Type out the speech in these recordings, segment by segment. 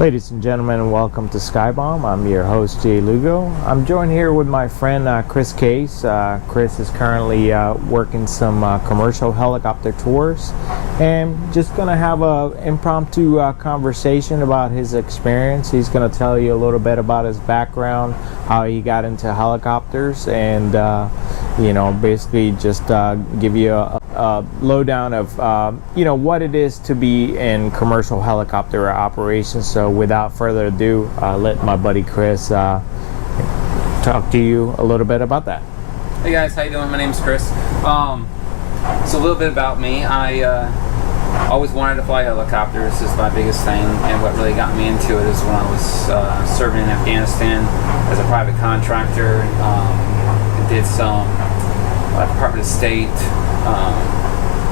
Ladies and gentlemen, welcome to Skybomb. I'm your host, Jay Lugo. I'm joined here with my friend Chris Caisse. Chris is currently working some commercial helicopter tours, and just gonna have a impromptu conversation about his experience. He's gonna tell you a little bit about his background, how he got into helicopters, and basically just give you a lowdown of what it is to be in commercial helicopter operations. So without further ado, let my buddy Chris talk to you a little bit about that. Hey guys, how you doing? My name's Chris. So a little bit about me. I always wanted to fly helicopters. This is my biggest thing, and what really got me into it is when I was serving in Afghanistan as a private contractor. Did some Department of State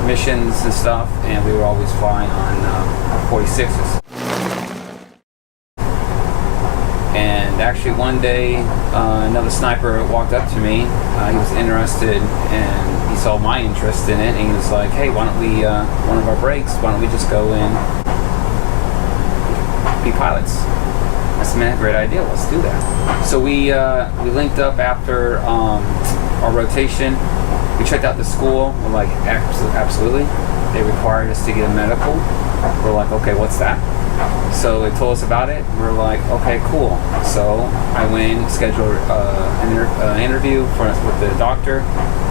missions and stuff, and we were always flying on 46s. And actually one day another sniper walked up to me. He was interested, and he saw my interest in it, and he was like, hey, why don't we one of our breaks, why don't we just go in be pilots? I said, man, great idea, let's do that. So we linked up after our rotation. We checked out the school. We're like, absolutely. They required us to get a medical. We're like, okay, what's that? So they told us about it. We're like, okay, cool. So I went, scheduled an interview with the doctor.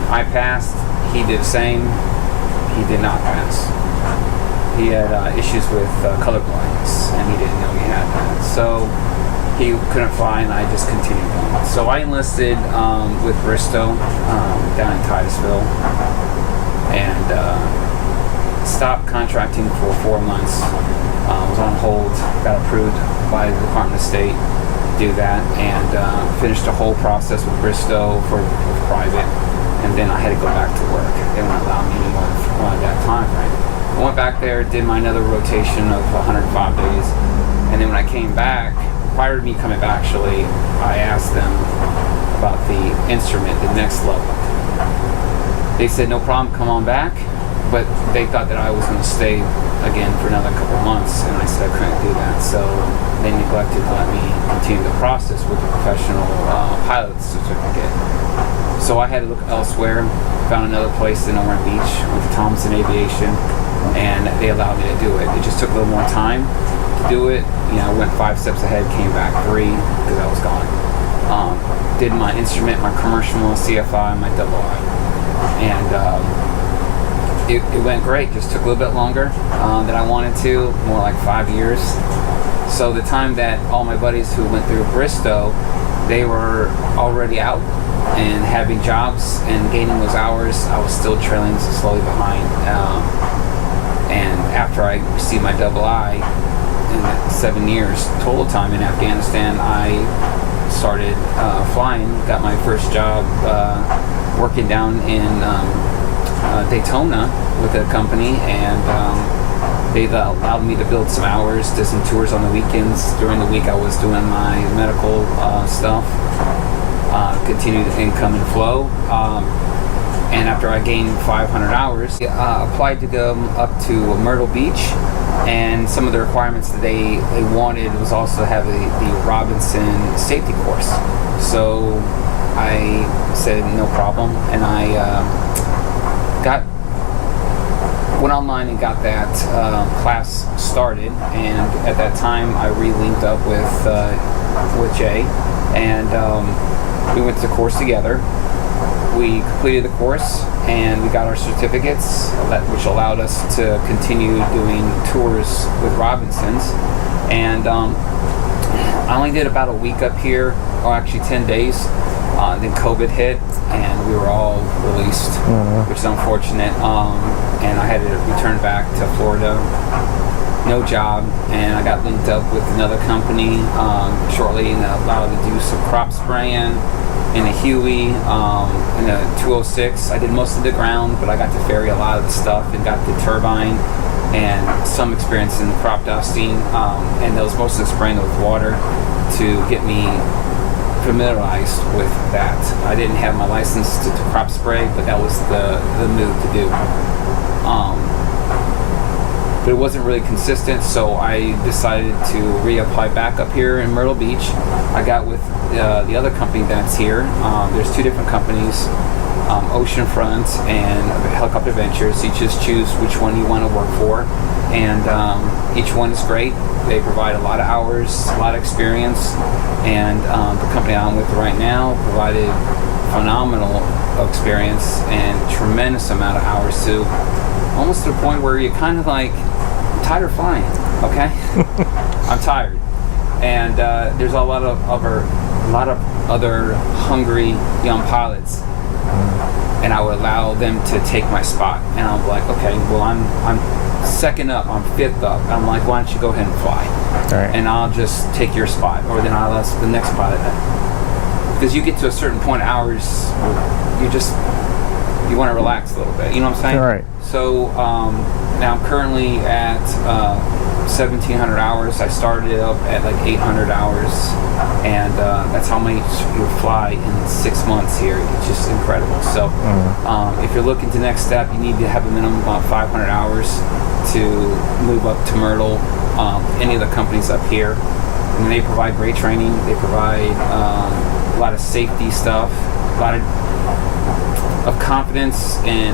I passed. He did the same. He did not pass. He had issues with color blindness, and he didn't know he had that. So he couldn't fly, and I just continued on. So I enlisted with Bristow down in Titusville, and stopped contracting for 4 months. Was on hold, got approved by the Department of State to do that, and finished the whole process with Bristow for private, and then I had to go back to work. They wouldn't allow me anymore at that time frame. I went back there, did my another rotation of 105 days, and then when I came back, prior to me coming back, actually, I asked them about the instrument, the next level. They said, no problem, come on back, but they thought that I was going to stay again for another couple months, and I said I couldn't do that, so they neglected to let me continue the process with the professional pilot certificate. So I had to look elsewhere, found another place in Myrtle Beach with Thompson Aviation, and they allowed me to do it. It just took a little more time to do it. Went 5 steps ahead, came back 3 because I was gone. Did my instrument, my commercial, CFI, my double I, and it went great. Just took a little bit longer than I wanted to, more like 5 years. So the time that all my buddies who went through Bristow, they were already out and having jobs and gaining those hours, I was still trailing slowly behind. And after I received my double I, in that 7 years total time in Afghanistan, I started flying, got my first job working down in Daytona with a company, and they allowed me to build some hours, did some tours on the weekends. During the week I was doing my medical stuff, continued the income and flow. And after I gained 500 hours, I applied to go up to Myrtle Beach, and some of the requirements that they wanted was also to have the Robinson safety course. So I said no problem, and I went online and got that class started. And at that time I re-linked up with Jay, and we went to the course together. We completed the course, and we got our certificates, which allowed us to continue doing tours with Robinsons. And I only did about a week up here, or actually 10 days. Then COVID hit, and we were all released, which is unfortunate. And I had to return back to Florida, no job, and I got linked up with another company shortly, and that allowed me to do some crop spraying in a Huey, in a 206. I did most of the ground, but I got to ferry a lot of the stuff and got the turbine and some experience in crop dusting, and that was mostly spraying with water to get me familiarized with that. I didn't have my license to crop spray, but that was the move to do. but it wasn't really consistent, so I decided to reapply back up here in Myrtle Beach. I got with the other company that's here. There's two different companies, Oceanfront and Helicopter Ventures. You just choose which one you want to work for, and each one is great. They provide a lot of hours, a lot of experience, and the company I'm with right now provided phenomenal experience and tremendous amount of hours too, almost to the point where you're kind of like, I'm tired of flying, okay? I'm tired. And there's a lot of other hungry young pilots, and I would allow them to take my spot. And I'm like, okay, well, I'm second up, I'm fifth up. And I'm like, why don't you go ahead and fly? All right. And I'll just take your spot, or then I'll ask the next pilot. Because you get to a certain point of hours, you want to relax a little bit. You know what I'm saying? All right. So now I'm currently at 1,700 hours. I started up at like 800 hours, and that's how many you fly in 6 months here. It's just incredible. So if you're looking to next step, you need to have a minimum of about 500 hours to move up to Myrtle. Any of the companies up here, and they provide great training. They provide a lot of safety stuff, a lot of confidence in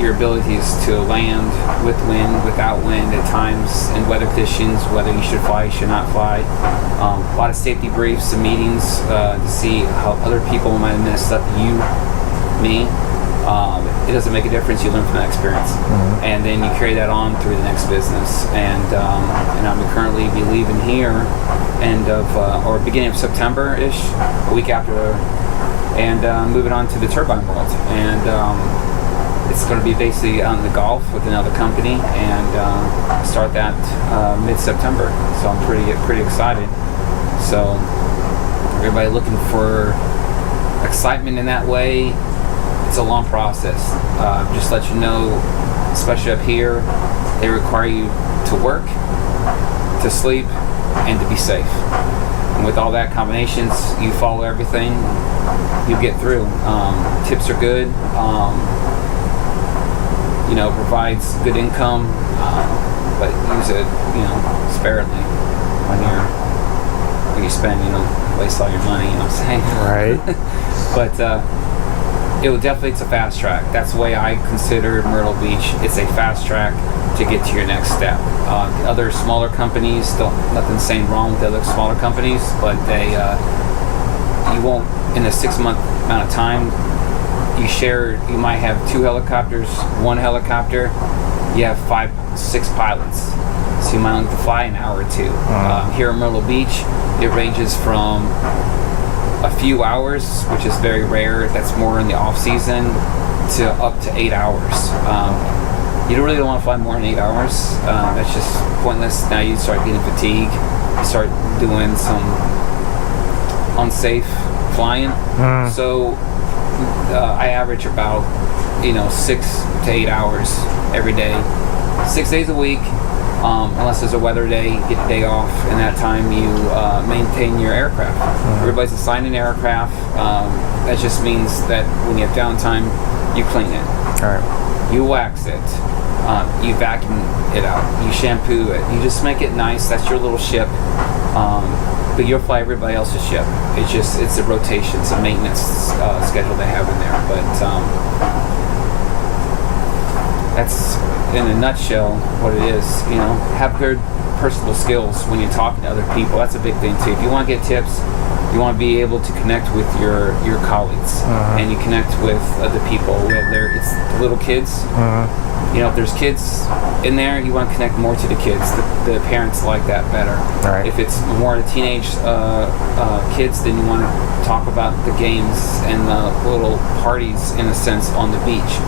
your abilities to land with wind, without wind at times, in weather conditions, whether you should fly, you should not fly. A lot of safety briefs and meetings to see how other people might have messed up me. It doesn't make a difference. You learn from that experience, and then you carry that on through the next business. And I'm currently be leaving here end of or beginning of September-ish, a week after, and moving on to the turbine world. And it's going to be basically on the Gulf with another company, and start that mid-September. So I'm pretty excited. So everybody looking for excitement in that way. It's a long process. Just let you know, especially up here, they require you to work, to sleep, and to be safe. And with all that combinations, you follow everything, you get through. Tips are good. Provides good income, but use it, sparingly when you spend, waste all your money. You know what I'm saying? Right. But it's a fast track. That's the way I consider Myrtle Beach. It's a fast track to get to your next step. The other smaller companies, nothing saying wrong with the other smaller companies, but you won't, in a 6 month amount of time, you might have 2 helicopters, 1 helicopter, you have 5-6 pilots. So you might only have to fly an hour or 2. Here in Myrtle Beach, it ranges from a few hours, which is very rare. That's more in the off season, to up to 8 hours. You really don't want to fly more than 8 hours. That's just pointless. Now you start getting fatigued. You start doing some unsafe flying. So I average about 6 to 8 hours every day, 6 days a week. Unless there's a weather day, you get a day off, and that time you maintain your aircraft. Everybody's assigned an aircraft. That just means that when you have downtime, you clean it. All right. You wax it. You vacuum it out. You shampoo it. You just make it nice. That's your little ship. But you'll fly everybody else's ship. It's a rotation. It's a maintenance schedule they have in there. But that's, in a nutshell, what it is. Have good personal skills when you're talking to other people. That's a big thing too. If you want to get tips, you want to be able to connect with your colleagues, and you connect with other people. Whether it's the little kids, if there's kids in there, you want to connect more to the kids. The parents like that better. Right. If it's more the teenage kids, then you want to talk about the games and the little parties, in a sense, on the beach.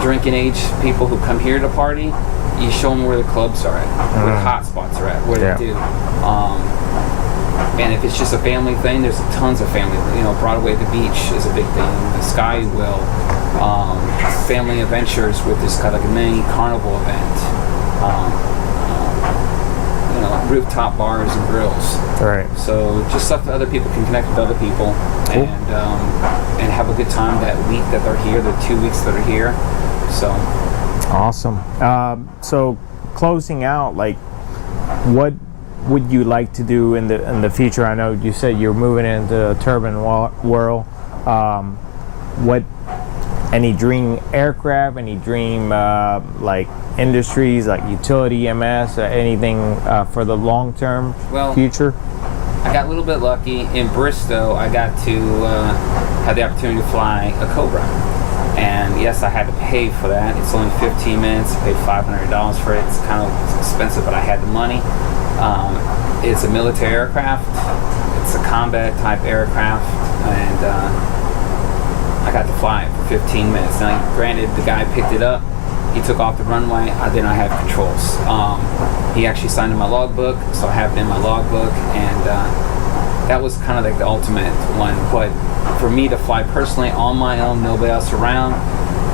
Drinking age people who come here to party, you show them where the clubs are at, where the hot spots are at, what they do. And if it's just a family thing, there's tons of family. Broadway at the beach is a big thing. The Sky Will, family adventures with this kind of like a mini carnival event. Rooftop bars and grills. Right. So just stuff that other people can connect with other people, and have a good time that week that they're here, the 2 weeks that are here. So Awesome. So closing out, like, what would you like to do in the future? I know you said you're moving into the turbine world. What, any dream aircraft, any dream like industries like utility, EMS, anything for the long-term future? I got a little bit lucky. In Bristow, I got to have the opportunity to fly a Cobra. And yes, I had to pay for that. It's only 15 minutes. I paid $500 for it. It's kind of expensive, but I had the money. It's a military aircraft. It's a combat type aircraft. And I got to fly it for 15 minutes. Now, granted, the guy picked it up. He took off the runway. I did not have controls. He actually signed in my logbook, so I have it in my logbook, and that was kind of like the ultimate one. But for me to fly personally on my own, nobody else around,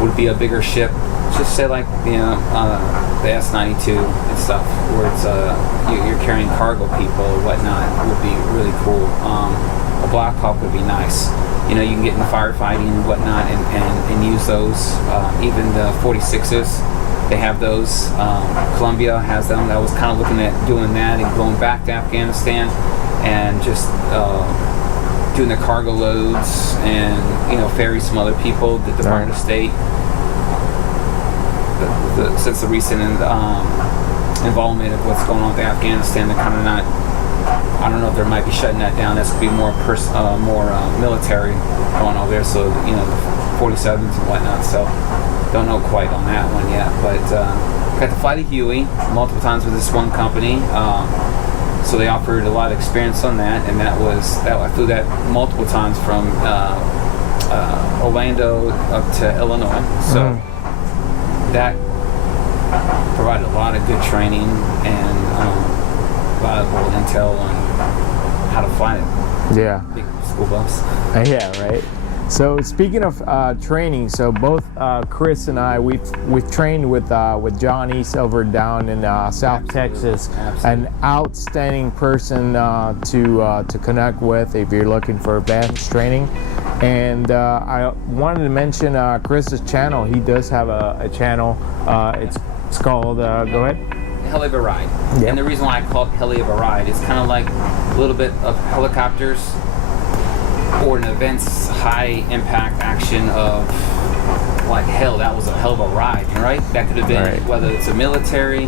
would be a bigger ship. Just say like, you know, the S-92 and stuff, where it's you're carrying cargo people or whatnot, would be really cool. A Black Hawk would be nice. You know, you can get in firefighting and whatnot and use those. Even the 46s, they have those. Columbia has them. I was kind of looking at doing that and going back to Afghanistan and just doing the cargo loads and, you know, ferry some other people, the Department of State. Since the recent involvement of what's going on with Afghanistan, they're kind of not, I don't know if they might be shutting that down. That's going to be more military going over there, so, you know, the 47s and whatnot, so don't know quite on that one yet, but got to fly to Huey multiple times with this one company, so they offered a lot of experience on that, and I flew that multiple times from Orlando up to Illinois, so that provided a lot of good training and valuable intel on how to fly it. Yeah. Big school bus. Yeah, right. So speaking of training, so both Chris and I, we've trained with Johnny Silver down in South Texas. Absolutely. An outstanding person to connect with if you're looking for advanced training. And I wanted to mention Chris's channel. He does have a channel. It's called, go ahead. Hell of a Ride. Yep. And the reason why I call it Hell of a Ride is kind of like a little bit of helicopters or an event's high impact action of like, hell, that was a hell of a ride, right? That could have been whether it's a military,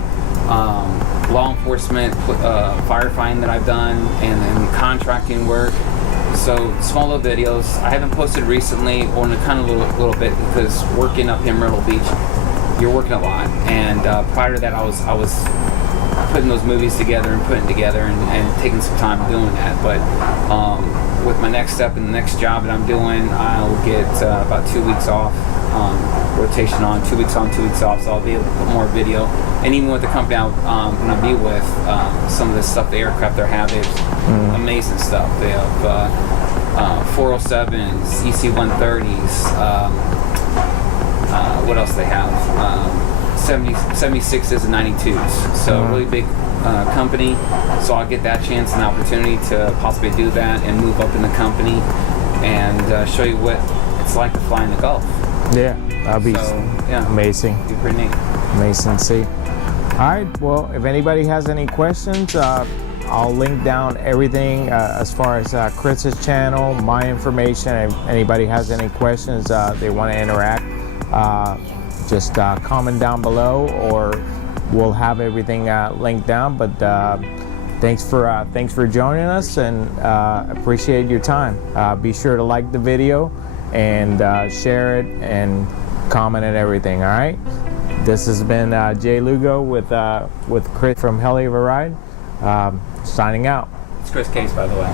law enforcement, firefighting that I've done, and then contracting work. So small little videos. I haven't posted recently, or in a kind of little bit, because working up in Myrtle Beach, you're working a lot. And prior to that, I was putting those movies together and taking some time doing that. But with my next step and the next job that I'm doing, I'll get about 2 weeks off, rotation on, 2 weeks on, 2 weeks off. So I'll be able to put more video. And even with the company I'm going to be with, some of the stuff, the aircraft they have, is amazing stuff. They have 407s, EC-130s. What else they have? 76s and 92s. So really big company. So I'll get that chance and opportunity to possibly do that and move up in the company and show you what it's like to fly in the Gulf. Yeah, that'd be amazing. It'd be pretty neat. Amazing to see. All right, well, if anybody has any questions, I'll link down everything as far as Chris's channel, my information. If anybody has any questions, they want to interact, just comment down below, or we'll have everything linked down. But thanks for joining us, and appreciate your time. Be sure to like the video and share it and comment and everything. All right. This has been Jay Lugo with Chris from Hell of a Ride, signing out. It's Chris Caisse, by the way.